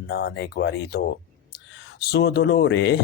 non è guarito, suo dolore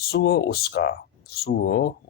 suo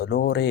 dolore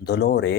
dolore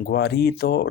guarito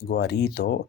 guarito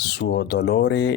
suo dolore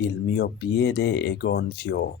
il mio piede è gonfio,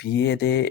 piede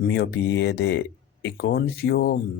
mio piede è gonfio,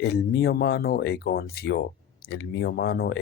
il mio mano è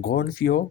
gonfio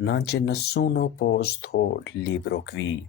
non c'è nessuno posto libero qui,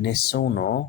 nessuno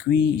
qui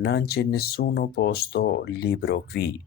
non c'è nessuno posto libero qui,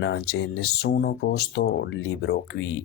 non c'è nessuno posto libero qui,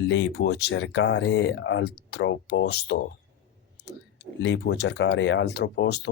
lei può cercare altro posto,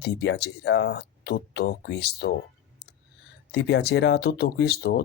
ti piacerà tutto questo,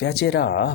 piacerà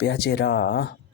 piacerà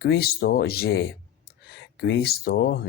questo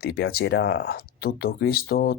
ti piacerà tutto questo,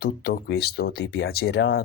tutto questo ti piacerà,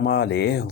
male,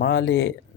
male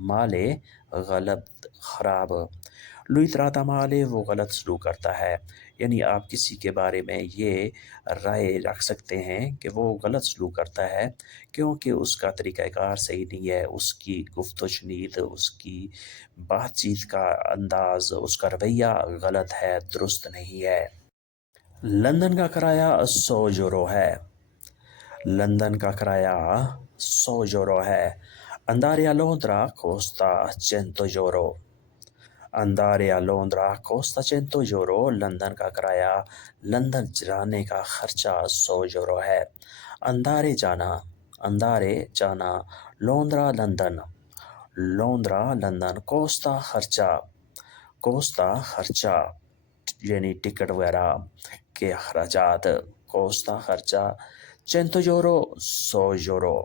male غلط خراب. lui tratta male وہ غلط سلوک کرتا ہے. یعنی آپ کسی کے بارے میں یہ رائے رکھ سکتے ہیں کہ وہ غلط سلوک کرتا ہے کیونکہ اس کا طریقہ کار صحیح نہیں ہے، اس کی گفت و شنید، اس کی بات چیت کا انداز، اس کا رویہ غلط ہے، درست نہیں ہے. لندن کا کرایہ 100 یورو ہے. لندن کا کرایہ 100 یورو ہے. Andare a Londra costa 100 euro. Andare a Londra costa 100 euro. London کا کرایہ، لندن جانے کا خرچہ 100 یورو ہے. Andare جانا، اندارے جانا، لوندرا لندن، لوندرا لندن. کوستا خرچہ، کوستا خرچہ یعنی ٹکٹ وغیرہ کے اخراجات. کوستا خرچہ. 100 یورو 100 یورو،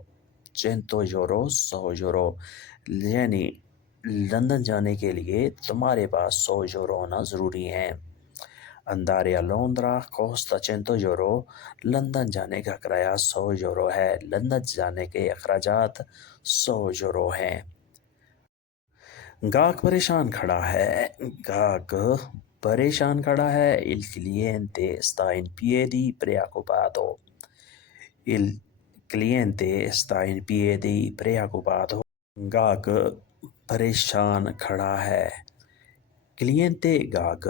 100 یورو 100 یورو. یعنی لندن جانے کے لیے تمہارے پاس 100 یورو ہونا ضروری ہے. Andare a Londra costa 100 euro. London جانے کا کرایہ 100 یورو ہے. لندن جانے کے اخراجات 100 یورو ہیں. گاہک پریشان کھڑا ہے. گاہک پریشان کھڑا ہے. Il cliente sta in piedi preoccupato. Il cliente sta in piedi preoccupato. گاہک پریشان کھڑا ہے. Cliente گاہک،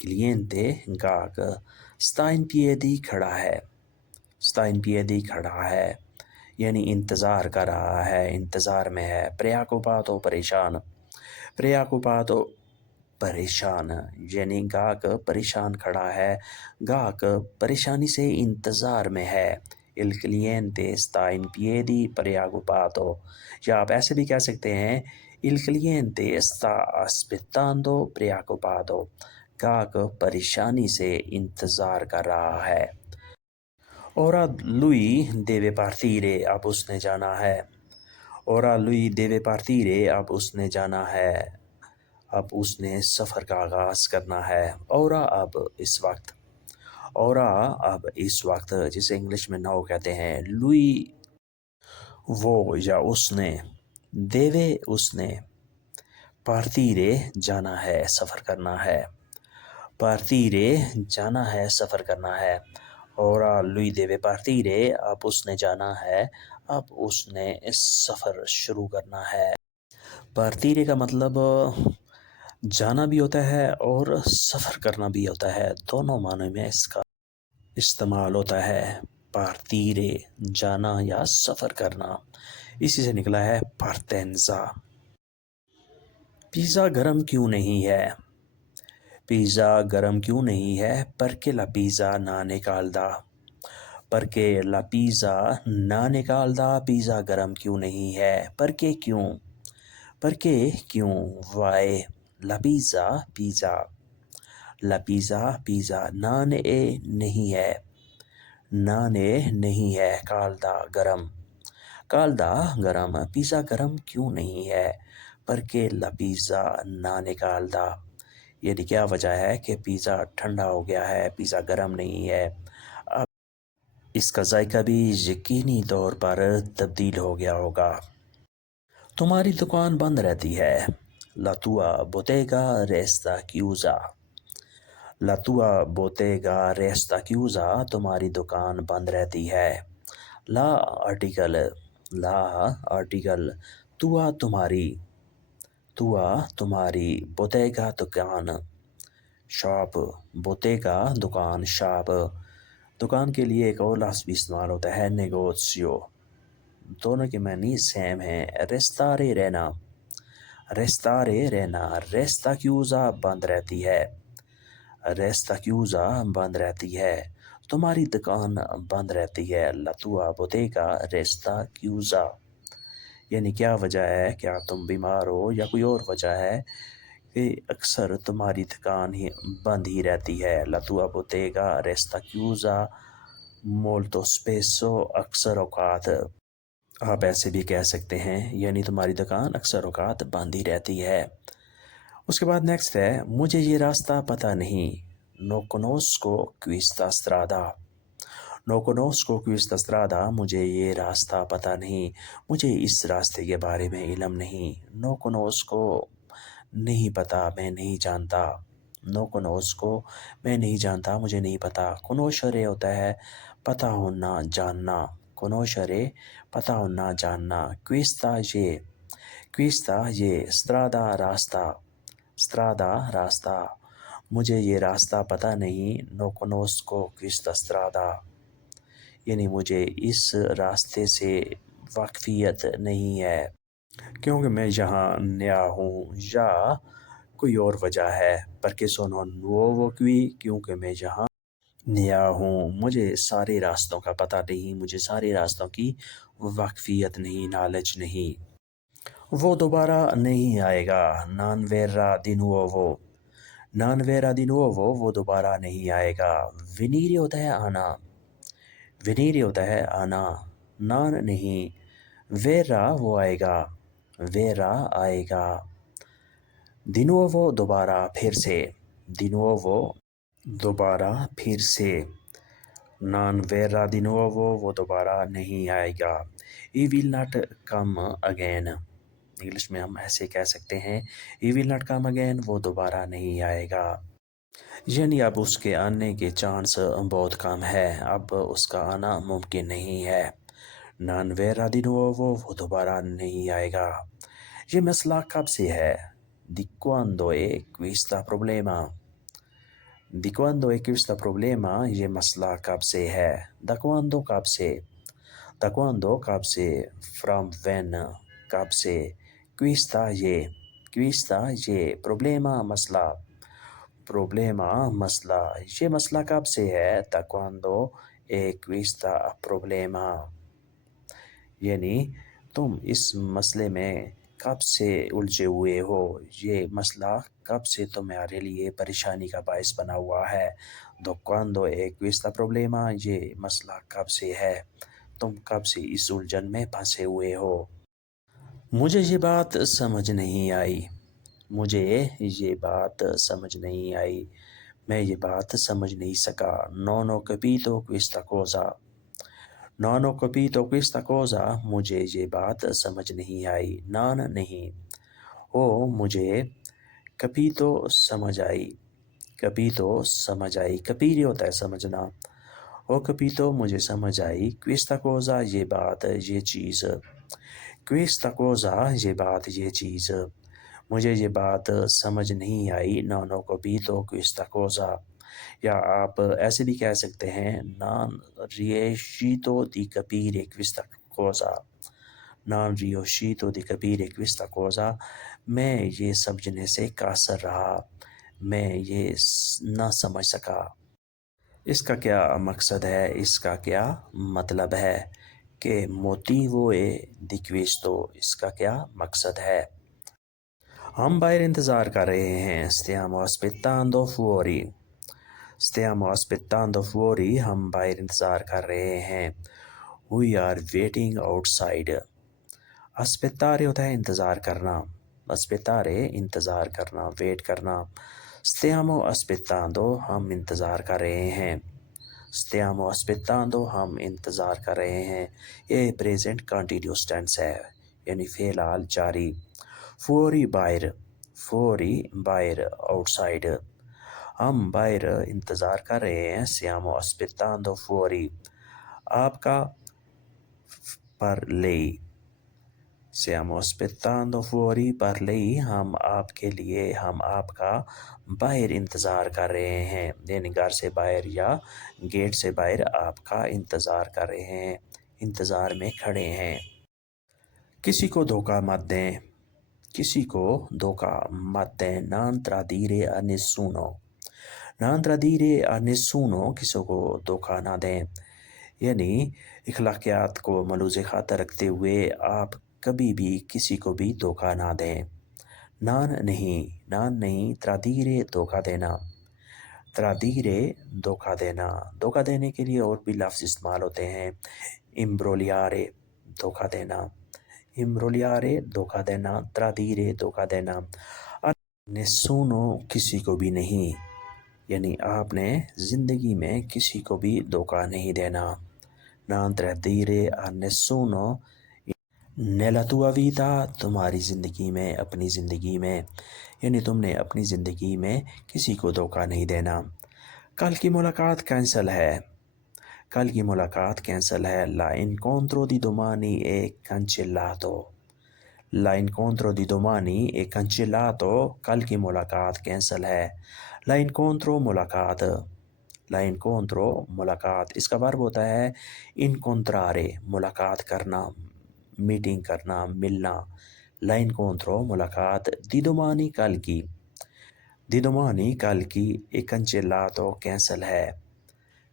cliente گاہک. sta in piedi کھڑا ہے. sta in piedi کھڑا ہے یعنی انتظار کر رہا ہے، انتظار میں ہے. preoccupato پریشان. preoccupato پریشان یعنی گاہک پریشان کھڑا ہے، گاہک پریشانی سے انتظار میں ہے. Il cliente sta in piedi preoccupato. یا آپ ایسے بھی کہہ سکتے ہیں Il cliente sta aspettando preoccupato. گاہک پریشانی سے انتظار کر رہا ہے. Ora lui deve partire. اب اس نے جانا ہے. Ora lui deve partire. اب اس نے جانا ہے، اب اس نے سفر کا آغاز کرنا ہے. Ora اب، اس وقت. Ora اب اس وقت، جسے انگلش میں ناؤ کہتے ہیں. Lui وہ یا اس نے. Deve اس نے. Partire جانا ہے، سفر کرنا ہے. Partire جانا ہے، سفر کرنا ہے. Ora lui deve partire. اب اس نے جانا ہے، اب اس نے سفر شروع کرنا ہے. Partire کا مطلب جانا بھی ہوتا ہے اور سفر کرنا بھی ہوتا ہے. دونوں معنی میں اس کا استعمال ہوتا ہے. Partire جانا یا سفر کرنا. اسی سے نکلا ہے partenza. پیزا گرم کیوں نہیں ہے؟ پیزا گرم کیوں نہیں ہے؟ Perché la pizza non è calda. Perché la pizza non è calda. Pizza گرم کیوں نہیں ہے؟ Perché کیوں؟ Perché کیوں؟ Why la pizza pizza. La pizza pizza. Non è نہیں ہے. Non è نہیں ہے. Calda گرم. Calda گرم. پیزا گرم کیوں نہیں ہے؟ Perché la pizza non è calda. یعنی کیا وجہ ہے کہ پیزا ٹھنڈا ہو گیا ہے، پیزا گرم نہیں ہے. اب اس کا ذائقہ بھی یقینی طور پر تبدیل ہو گیا ہوگا. تمہاری دکان بند رہتی ہے. La tua bottega resta chiusa. La tua bottega resta chiusa. تمہاری دکان بند رہتی ہے. La article. La article. tua تمہاری. tua تمہاری. bottega دکان، شاپ. bottega دکان، شاپ. دکان کے لیے ایک اور لفظ بھی استعمال ہوتا ہے negozio. دونوں کے معنی سیم ہیں. restare رہنا. restare رہنا. resta chiusa بند رہتی ہے. resta chiusa بند رہتی ہے. تمہاری دکان بند رہتی ہے. La tua bottega resta chiusa. یعنی کیا وجہ ہے؟ کیا تم بیمار ہو یا کوئی اور وجہ ہے کہ اکثر تمہاری دکان ہی بند ہی رہتی ہے. La tua bottega resta chiusa molto spesso. اکثر اوقات. آپ ایسے بھی کہہ سکتے ہیں یعنی تمہاری دکان اکثر اوقات بند ہی رہتی ہے. اس کے بعد نیکسٹ ہے مجھے یہ راستہ پتہ نہیں. No conosco questa strada. No conosco questa strada, مجھے یہ راستہ پتہ نہیں، مجھے اس راستے کے بارے میں علم نہیں. No conosco نہیں پتہ، میں نہیں جانتا. No conosco میں نہیں جانتا، مجھے نہیں پتہ. Conoscere ہوتا ہے پتہ ہونا، جاننا. Conoscere پتہ ہونا، جاننا. Questa یہ strada راستہ. Strada راستہ. مجھے یہ راستہ پتہ نہیں. No conosco questa strada یعنی مجھے اس راستے سے واقفیت نہیں ہے کیونکہ میں یہاں نیا ہوں، یا کوئی اور وجہ ہے. perché sono nuovo qui کیونکہ میں یہاں نیا ہوں. مجھے سارے راستوں کا پتہ نہیں، مجھے سارے راستوں کی واقفیت نہیں، نالج نہیں. وہ دوبارہ نہیں آئے گا. Non verrà di nuovo. Non verrà di nuovo وہ دوبارہ نہیں آئے گا. Venire ہوتا ہے آنا. Venire ہوتا ہے آنا. Non نہیں. Verrà وہ آئے گا. Verrà آئے گا. Di nuovo دوبارہ، پھر سے. Di nuovo دوبارہ، پھر سے. Non verrà di nuovo وہ دوبارہ نہیں آئے گا. He will not come again. English میں ہم ایسے کہہ سکتے ہیں He will not come again وہ دوبارہ نہیں آئے گا. یعنی اب اس کے آنے کے چانس بہت کم ہے، اب اس کا آنا ممکن نہیں ہے. Non verrà di nuovo وہ دوبارہ نہیں آئے گا. یہ مسئلہ کب سے ہے؟ Di quando è questo problema. Di quando è questo problema یہ مسئلہ کب سے ہے. Da quando کب سے. Da quando کب سے. From when کب سے. Questa یہ. Questa یہ. Problema مسئلہ. Problema مسئلہ. یہ مسئلہ کب سے ہے. Da quando è questo problema یعنی تم اس مسئلے میں کب سے الجھے ہوئے ہو، یہ مسئلہ کب سے تمہارے لیے پریشانی کا باعث بنا ہوا ہے. Da quando è questo problema یہ مسئلہ کب سے ہے، تم کب سے اس الجھن میں پھنسے ہوئے ہو. مجھے یہ بات سمجھ نہیں آئی. مجھے یہ بات سمجھ نہیں آئی. میں یہ بات سمجھ نہیں سکا. Non ho capito questa cosa. Non ho capito questa cosa مجھے یہ بات سمجھ نہیں آئی. Non نہیں. او مجھے. capito سمجھ آئی. capito سمجھ آئی. capire ہوتا ہے سمجھنا. او capito مجھے سمجھ آئی. questa cosa یہ بات، یہ چیز. questa cosa یہ بات، یہ چیز. مجھے یہ بات سمجھ نہیں آئی. Non ho capito questa cosa. یا آپ ایسے بھی کہہ سکتے ہیں Non riuscito di capire questa cosa. Non riuscito di capire questa cosa میں یہ سمجھنے سے قاصر رہا، میں یہ نہ سمجھ سکا. اس کا کیا مقصد ہے، اس کا کیا مطلب ہے کہ motivo di questo اس کا کیا مقصد ہے. ہم باہر انتظار کر رہے ہیں. Stiamo aspettando fuori. Stiamo aspettando fuori ہم باہر انتظار کر رہے ہیں. We are waiting outside. aspettare ہوتا ہے انتظار کرنا. aspettare انتظار کرنا، ویٹ کرنا. Stiamo aspettando ہم انتظار کر رہے ہیں. Stiamo aspettando ہم انتظار کر رہے ہیں. یہ present continuous tense ہے، یعنی فعل حال جاری. fuori باہر. fuori باہر. outside ہم باہر انتظار کر رہے ہیں. Stiamo aspettando fuori. آپ کا پر lei. Stiamo aspettando fuori per lei ہم آپ کے لیے، ہم آپ کا باہر انتظار کر رہے ہیں. یعنی گھر سے باہر یا گیٹ سے باہر آپ کا انتظار کر رہے ہیں، انتظار میں کھڑے ہیں. کسی کو دھوکہ مت دیں. کسی کو دھوکہ مت دیں. Non tradire a nessuno. Non tradire a nessuno کسی کو دھوکہ نہ دیں. یعنی اخلاقیات کو ملوز خاطر رکھتے ہوئے آپ کبھی بھی کسی کو بھی دھوکہ نہ دیں. Non نہیں. Non نہیں. tradire دھوکہ دینا. tradire دھوکہ دینا. دھوکہ دینے کے لیے اور بھی لفظ استعمال ہوتے ہیں. imbrogliare دھوکہ دینا. imbrogliare دھوکہ دینا. tradire دھوکہ دینا. nessuno کسی کو بھی نہیں. یعنی آپ نے زندگی میں کسی کو بھی دھوکہ نہیں دینا. Non tradire a nessuno nella tua vita, تمہاری زندگی میں، اپنی زندگی میں، یعنی تم نے اپنی زندگی میں کسی کو دھوکہ نہیں دینا. کل کی ملاقات کینسل ہے. کل کی ملاقات کینسل ہے. La incontro di domani è cancellato. La incontro di domani è cancellato. کل کی ملاقات کینسل ہے. La incontro ملاقات. La incontro ملاقات. اس کا ورب ہوتا ہے incontrare ملاقات کرنا، میٹنگ کرنا، ملنا. La incontro ملاقات. Di domani کل کی. Di domani کل کی. E cancellato کینسل ہے.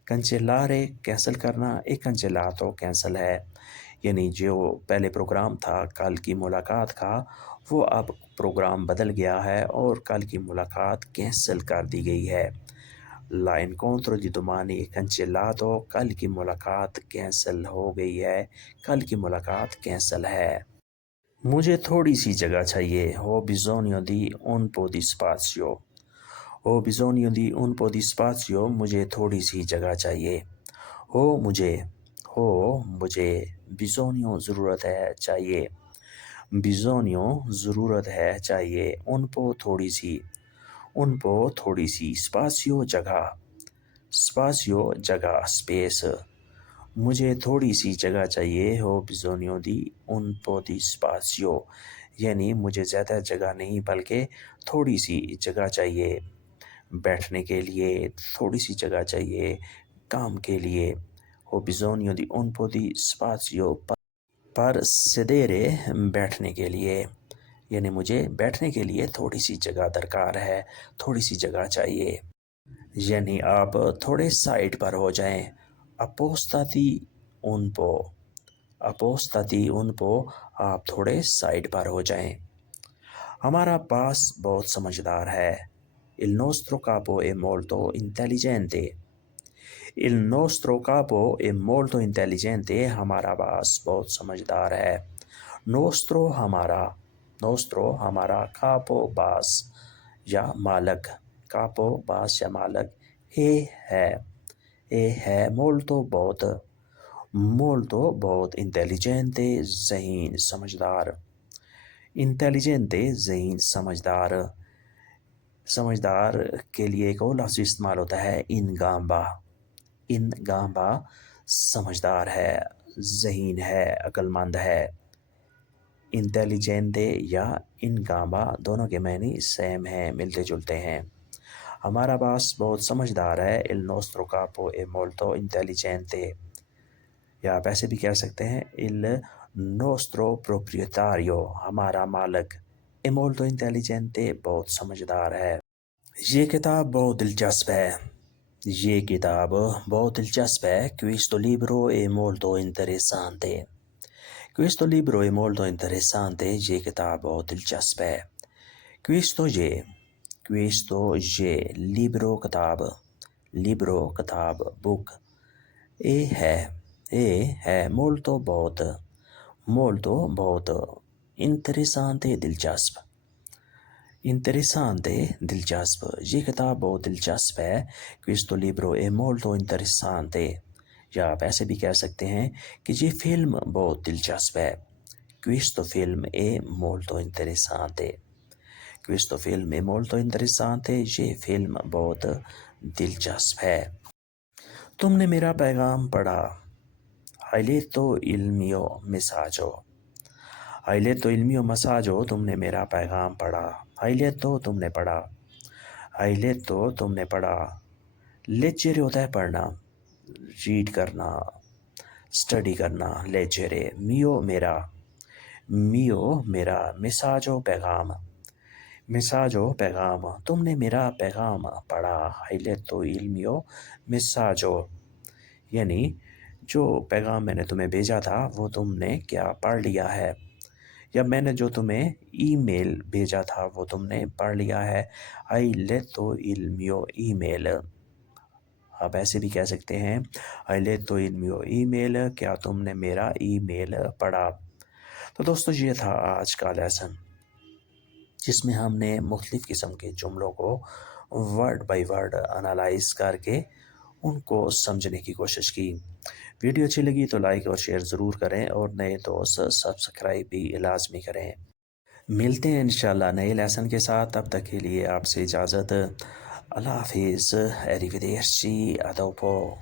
کنچلارے کینسل کرنا، ایک کنچلاto کینسل ہے. یعنی جو پہلے پروگرام تھا کل کی ملاقات کا، وہ اب پروگرام بدل گیا ہے اور کل کی ملاقات کینسل کر دی گئی ہے. La incontro di domani è cancellato. کل کی ملاقات کینسل ہو گئی ہے. کل کی ملاقات کینسل ہے. مجھے تھوڑی سی جگہ چاہیے. Ho bisogno di un po' di spazio. Ho bisogno di un po' di spazio. مجھے تھوڑی سی جگہ چاہیے. مجھے bisogno ضرورت ہے، چاہیے. bisogno ضرورت ہے، چاہیے. un po تھوڑی سی. un po تھوڑی سی. spazio جگہ. spazio جگہ، space. مجھے تھوڑی سی جگہ چاہیے. Ho bisogno di un po' di spazio. یعنی مجھے زیادہ جگہ نہیں بلکہ تھوڑی سی جگہ چاہیے. بیٹھنے کے لیے تھوڑی سی جگہ چاہیے، کام کے لیے. Ho bisogno di un po' di spazio per sedere. بیٹھنے کے لیے، یعنی مجھے بیٹھنے کے لیے تھوڑی سی جگہ درکار ہے، تھوڑی سی جگہ چاہیے. یعنی آپ تھوڑے سائڈ پر ہو جائیں. Appostati un po. Appostati un po. آپ تھوڑے سائڈ پر ہو جائیں. ہمارا باس بہت سمجھدار ہے. Il nostro capo è molto intelligente. Il nostro capo è molto intelligente. ہمارا باس بہت سمجھدار ہے. Nostro ہمارا. Nostro ہمارا. Capo باس یا مالک. Capo باس یا مالک. ہے. Molto بہت. Molto بہت. Intelligente ذہین، سمجھدار. Intelligente ذہین، سمجھدار. سمجھدار کے لیے ایک اور لفظ استعمال ہوتا ہے in gamba. in gamba سمجھدار ہے، ذہین ہے، عقل مند ہے. Intelligente یا in gamba دونوں کے معنی سیم ہیں، ملتے جلتے ہیں. ہمارا باس بہت سمجھدار ہے. Il nostro capo è molto intelligente. یا آپ ایسے بھی کہہ سکتے ہیں il nostro proprietario. ہمارا مالک è molto intelligente. بہت سمجھدار ہے. یہ کتاب بہت دلچسپ ہے. یہ کتاب بہت دلچسپ ہے. Questo libro è molto interessante. Questo libro è molto interessante. یہ کتاب بہت دلچسپ ہے. Questo یہ libro کتاب. libro کتاب، بک. ہے molto بہت. molto بہت. interessante دلچسپ. interessante دلچسپ. یہ کتاب بہت دلچسپ ہے. Questo libro è molto interessante. یا آپ ایسے بھی کہہ سکتے ہیں کہ یہ فلم بہت دلچسپ ہے. Questo film è molto interessante. Questo film è molto interessante. یہ فلم بہت دلچسپ ہے. تم نے میرا پیغام پڑھا. Hai letto il mio messaggio. Hai letto il mio messaggio. تم نے میرا پیغام پڑھا. Hai letto تم نے پڑھا. Hai letto تم نے پڑھا. Leggere ہوتا ہے پڑھنا، ریڈ کرنا، اسٹڈی کرنا. Leggere. Mio میرا. Mio میرا. Messaggio پیغام. Messaggio پیغام. تم نے میرا پیغام پڑھا. Hai letto il mio messaggio. یعنی جو پیغام میں نے تمہیں بھیجا تھا وہ تم نے کیا پڑھ لیا ہے، یا میں نے جو تمہیں ای میل بھیجا تھا وہ تم نے پڑھ لیا ہے. Hai letto il mio email. آپ ایسے بھی کہہ سکتے ہیں Hai letto il mio email. کیا تم نے میرا ای میل پڑھا. تو دوستو یہ تھا آج کا لیسن، جس میں ہم نے مختلف قسم کے جملوں کو ورڈ بائی ورڈ انالائز کر کے ان کو سمجھنے کی کوشش کی۔ ویڈیو اچھی لگی تو لائک اور شیئر ضرور کریں اور نئے دوست سبسکرائب بھی لازمی کریں۔ ملتے ہیں انشاءاللہ نئے لیسن کے ساتھ، تب تک کے لیے آپ سے اجازت۔ اللہ حافظ، ایریویدرچی، ادوپو۔